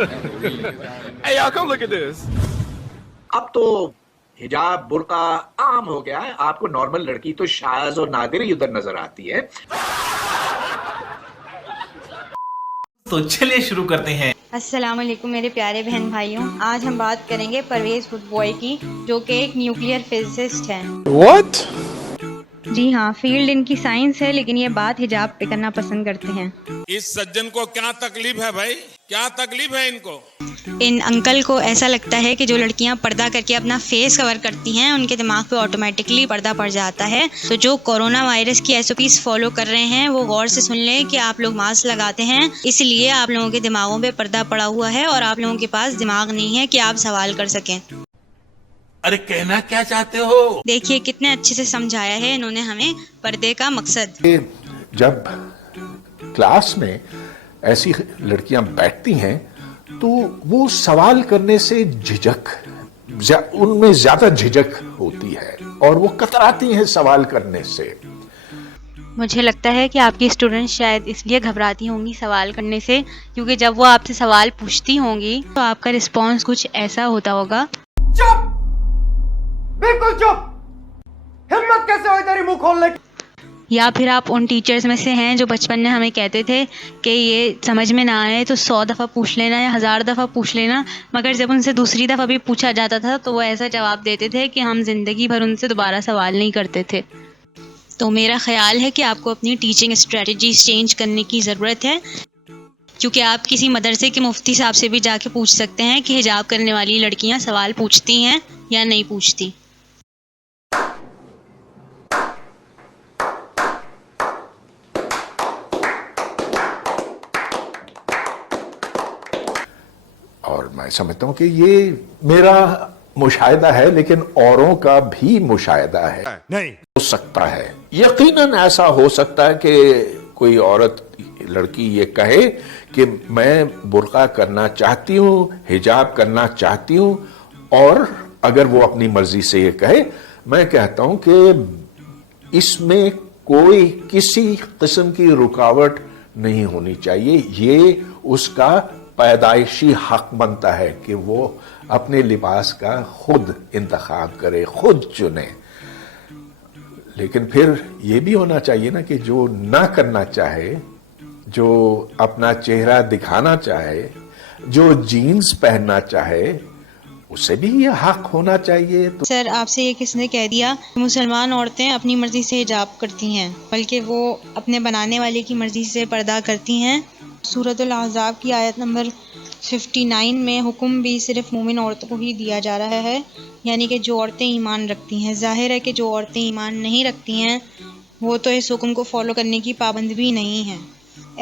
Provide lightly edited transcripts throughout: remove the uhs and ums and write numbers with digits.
Hey, y'all, come look at this. अब तो हिजाब बुर्का आम हो गया है। आपको नॉर्मल लड़की तो शाज और नादिर ही उधर नजर आती है। तो चलिए शुरू करते हैं। अस्सलाम वालेकुम मेरे प्यारे बहन भाइयों, आज हम बात करेंगे परवेज फुटबॉय की, जो कि एक न्यूक्लियर फिजिसिस्ट है। What? जी हाँ, फील्ड इनकी साइंस है, लेकिन ये बात हिजाब पे करना पसंद करते हैं। इस सज्जन को क्या तकलीफ है भाई? क्या तकलीफ है इनको? इन अंकल को ऐसा लगता है कि जो लड़कियां पर्दा करके अपना फेस कवर करती हैं, उनके दिमाग पे ऑटोमेटिकली पर्दा पड़ जाता है। तो जो कोरोना वायरस की SOPs फॉलो कर रहे हैं, वो गौर से सुन लें कि आप लोग मास्क लगाते हैं, इसलिए आप लोगों के दिमागों पे पर्दा पड़ा हुआ है और आप लोगों के पास दिमाग नहीं है कि आप सवाल कर सकें। अरे कहना क्या चाहते हो? देखिए कितने अच्छे से समझाया है इन्होंने हमें पर्दे का मकसद। जब क्लास में ऐसी लड़कियां बैठती हैं तो वो सवाल करने से उनमें ज्यादा झिझक होती है और वो कतराती हैं सवाल करने से। मुझे लगता है कि आपकी स्टूडेंट शायद इसलिए घबराती होंगी सवाल करने से, क्योंकि जब वो आपसे सवाल पूछती होंगी तो आपका रिस्पॉन्स कुछ ऐसा होता होगा। चुप, बिल्कुल चुप। हिम्मत कैसे हो तेरी मुंह खोलने की? या फिर आप उन टीचर्स में से हैं जो बचपन में हमें कहते थे कि ये समझ में ना आए तो 100 दफ़ा पूछ लेना या 1000 दफ़ा पूछ लेना, मगर जब उनसे दूसरी दफ़ा भी पूछा जाता था तो वो ऐसा जवाब देते थे कि हम ज़िंदगी भर उनसे दोबारा सवाल नहीं करते थे। तो मेरा ख्याल है कि आपको अपनी टीचिंग स्ट्रेटजीज चेंज करने की ज़रूरत है, क्योंकि आप किसी मदरसे के मुफ्ती साहब से भी जाके पूछ सकते हैं कि हिजाब करने वाली लड़कियाँ सवाल पूछती हैं या नहीं पूछती। और मैं समझता हूं कि ये मेरा मुशाहिदा है, लेकिन औरों का भी मुशाहिदा है। नहीं हो सकता है, यकीनन ऐसा हो सकता है कि कोई औरत लड़की ये कहे कि मैं बुर्का करना चाहती हूँ, हिजाब करना चाहती हूँ, और अगर वो अपनी मर्जी से ये कहे, मैं कहता हूँ कि इसमें कोई किसी किस्म की रुकावट नहीं होनी चाहिए। ये उसका पैदाइशी हक बनता है कि वो अपने लिबास का खुद इंतखाब करे, खुद चुने। लेकिन फिर ये भी होना चाहिए ना कि जो ना करना चाहे, जो अपना चेहरा दिखाना चाहे, जो जीन्स पहनना चाहे, उसे भी ये हक होना चाहिए। तो सर, आपसे ये किसने कह दिया मुसलमान औरतें अपनी मर्जी से हिजाब करती हैं, बल्कि वो अपने बनाने वाले की मर्जी से पर्दा करती हैं। सूरतुल अहज़ाब की आयत नंबर 59 में हुक्म भी सिर्फ मोमिन औरतों को ही दिया जा रहा है, यानी कि जो औरतें ईमान रखती हैं। जाहिर है कि जो औरतें ईमान नहीं रखती हैं वो तो इस हुक्म को फॉलो करने की पाबंद भी नहीं हैं,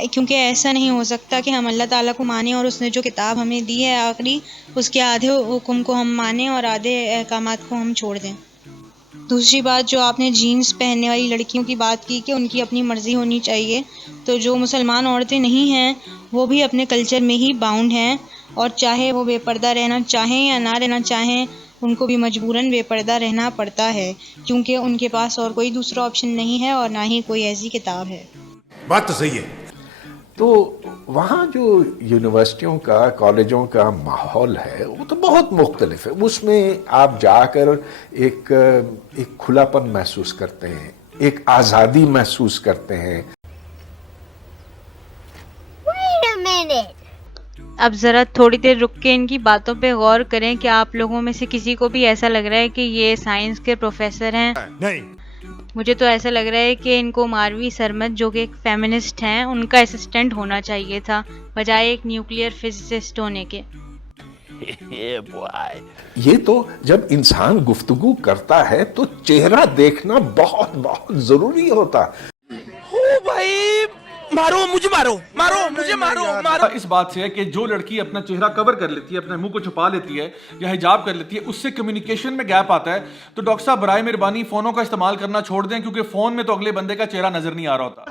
क्योंकि ऐसा नहीं हो सकता कि हम अल्लाह ताला को मानें और उसने जो किताब हमें दी है आखिरी, उसके आधे हुक्म को हम मानें और आधे अहकामात को हम छोड़ दें। दूसरी बात, जो आपने जीन्स पहनने वाली लड़कियों की बात की कि उनकी अपनी मर्ज़ी होनी चाहिए, तो जो मुसलमान औरतें नहीं हैं वो भी अपने कल्चर में ही बाउंड हैं, और चाहे वो बेपर्दा रहना चाहें या ना रहना चाहें, उनको भी मजबूरन बेपर्दा रहना पड़ता है, क्योंकि उनके पास और कोई दूसरा ऑप्शन नहीं है और ना ही कोई ऐसी किताब है। बात तो सही है। तो वहाँ जो यूनिवर्सिटियों का, कॉलेजों का माहौल है वो तो बहुत मुख्तलिफ है। उसमें आप जाकर एक खुलापन महसूस करते हैं, एक आज़ादी महसूस करते हैं। अब ज़रा थोड़ी देर रुक के इनकी बातों पे गौर करें कि आप लोगों में से किसी को भी ऐसा लग रहा है कि ये साइंस के प्रोफेसर हैं। नहीं मुझे तो ऐसा लग रहा है कि इनको मारवी सरमद, जो कि एक फेमिनिस्ट हैं, उनका असिस्टेंट होना चाहिए था, बजाय एक न्यूक्लियर फिजिसिस्ट होने के। ये तो जब इंसान गुफ्तगू करता है तो चेहरा देखना बहुत बहुत जरूरी होता। ओ भाई, मारो मुझे, मारो। इस बात से है कि जो लड़की अपना चेहरा कवर कर लेती है, अपने मुंह को छुपा लेती है या हिजाब कर लेती है, उससे कम्युनिकेशन में गैप आता है। तो डॉक्टर साहब बराए मेहरबानी फोनों का इस्तेमाल करना छोड़ दें, क्योंकि फोन में तो अगले बंदे का चेहरा नजर नहीं आ रहा होता।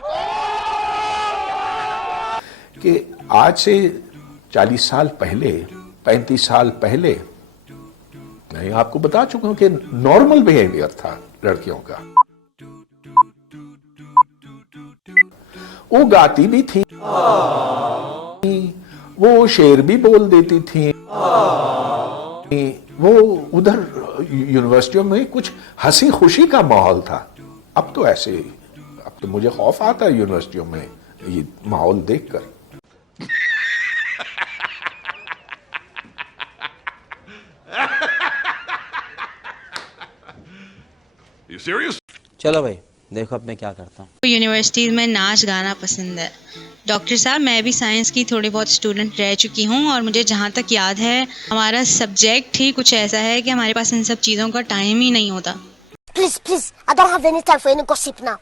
कि आज से 40 साल पहले, 35 साल पहले, मैं आपको बता चुका हूं कि नॉर्मल बिहेवियर था लड़कियों का। वो गाती भी थी वो शेर भी बोल देती थी। वो उधर यूनिवर्सिटियों में कुछ हंसी खुशी का माहौल था। अब तो ऐसे, अब तो मुझे खौफ आता है यूनिवर्सिटियों में ये माहौल देखकर। चलो भाई देखो अब मैं क्या करता हूँ। यूनिवर्सिटीज़ में नाच गाना पसंद है। डॉक्टर साहब, मैं भी साइंस की थोड़ी बहुत स्टूडेंट रह चुकी हूँ और मुझे जहाँ तक याद है हमारा सब्जेक्ट ही कुछ ऐसा है कि हमारे पास इन सब चीज़ों का टाइम ही नहीं होता। Please, I don't have any time for any gossip now.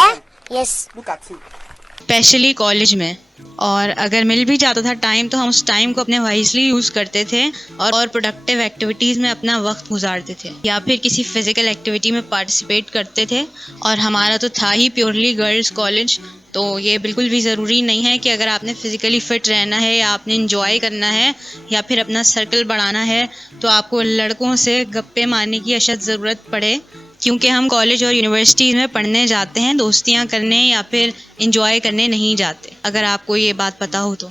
Eh? Yes. Look at it. Specially college में, और अगर मिल भी जाता था टाइम तो हम उस टाइम को अपने वाइजली यूज़ करते थे और प्रोडक्टिव एक्टिविटीज़ में अपना वक्त गुजारते थे या फिर किसी फिज़िकल एक्टिविटी में पार्टिसिपेट करते थे। और हमारा तो था ही प्योरली गर्ल्स कॉलेज, तो ये बिल्कुल भी ज़रूरी नहीं है कि अगर आपने फ़िज़िकली फ़िट रहना है या आपने इंजॉय करना है या फिर अपना सर्कल बढ़ाना है तो आपको लड़कों से गप्पे मारने की अशद ज़रूरत पड़े, क्योंकि हम कॉलेज और यूनिवर्सिटीज़ में पढ़ने जाते हैं, दोस्तियां करने या फिर इंजॉय करने नहीं जाते। अगर आपको ये बात पता हो तो।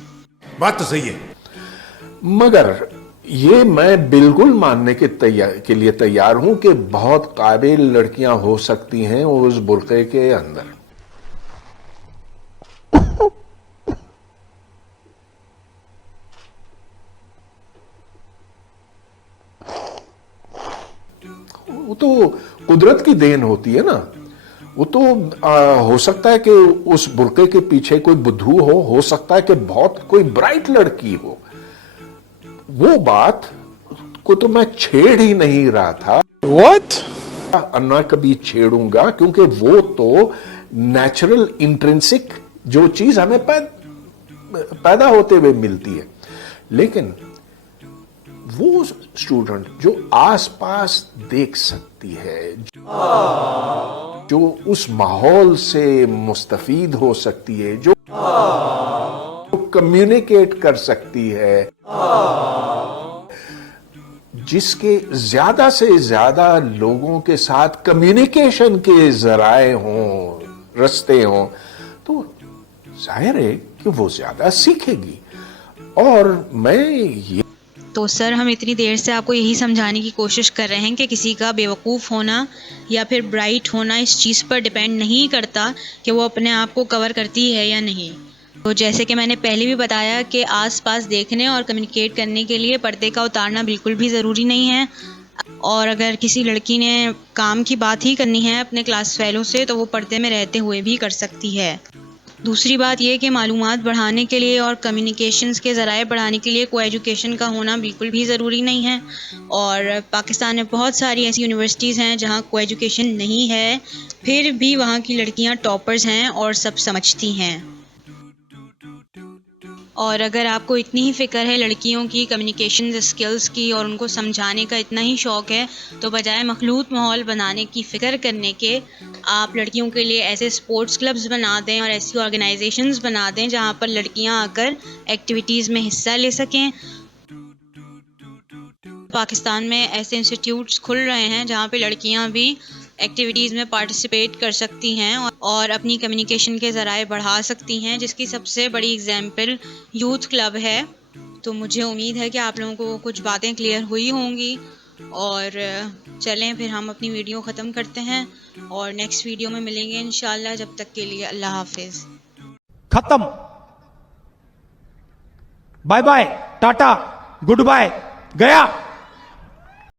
बात तो सही है, मगर ये मैं बिल्कुल मानने के लिए तैयार हूं कि बहुत काबिल लड़कियां हो सकती हैं उस बुर्के के अंदर। वो तो कुदरत की देन होती है ना। वो तो हो सकता है कि उस बुर्के के पीछे कोई बुद्धू हो सकता है कि बहुत कोई ब्राइट लड़की हो। वो बात को तो मैं छेड़ ही नहीं रहा था। What? ना कभी छेड़ूंगा, क्योंकि वो तो नेचुरल इंट्रिंसिक जो चीज हमें पैदा होते हुए मिलती है। लेकिन वो स्टूडेंट जो आसपास देख सकती है, जो उस माहौल से मुस्तफीद हो सकती है, जो कम्युनिकेट कर सकती है, जिसके ज्यादा से ज्यादा लोगों के साथ कम्युनिकेशन के जराए हों, रास्ते हों, तो जाहिर है कि वो ज्यादा सीखेगी। और मैं ये तो सर, हम इतनी देर से आपको यही समझाने की कोशिश कर रहे हैं कि किसी का बेवकूफ़ होना या फिर ब्राइट होना इस चीज़ पर डिपेंड नहीं करता कि वो अपने आप को कवर करती है या नहीं। तो जैसे कि मैंने पहले भी बताया कि आसपास देखने और कम्युनिकेट करने के लिए पर्दे का उतारना बिल्कुल भी ज़रूरी नहीं है। और अगर किसी लड़की ने काम की बात ही करनी है अपने क्लास फेलो से तो वो पर्दे में रहते हुए भी कर सकती है। दूसरी बात यह कि मालूमात बढ़ाने के लिए और कम्युनिकेशंस के ज़राए बढ़ाने के लिए को एजुकेशन का होना बिल्कुल भी ज़रूरी नहीं है। और पाकिस्तान में बहुत सारी ऐसी यूनिवर्सिटीज़ हैं जहां को एजुकेशन नहीं है, फिर भी वहां की लड़कियां टॉपर्स हैं और सब समझती हैं। और अगर आपको इतनी ही फ़िक्र है लड़कियों की कम्युनिकेशन स्किल्स की और उनको समझाने का इतना ही शौक़ है, तो बजाय मखलूत माहौल बनाने की फ़िक्र करने के आप लड़कियों के लिए ऐसे स्पोर्ट्स क्लब्स बना दें और ऐसी ऑर्गेनाइजेशंस बना दें जहां पर लड़कियां आकर एक्टिविटीज़ में हिस्सा ले सकें। पाकिस्तान में ऐसे इंस्टीट्यूट्स खुल रहे हैं जहां पे लड़कियां भी एक्टिविटीज़ में पार्टिसिपेट कर सकती हैं और अपनी कम्युनिकेशन के ज़राए बढ़ा सकती हैं, जिसकी सबसे बड़ी एग्जाम्पल यूथ क्लब है। तो मुझे उम्मीद है कि आप लोगों को कुछ बातें क्लियर हुई होंगी। और चलें फिर हम अपनी वीडियो ख़त्म करते हैं और नेक्स्ट वीडियो में मिलेंगे इंशाल्लाह। जब तक के लिए अल्लाह हाफिज़। खत्म। Bye bye, tata, goodbye, गया।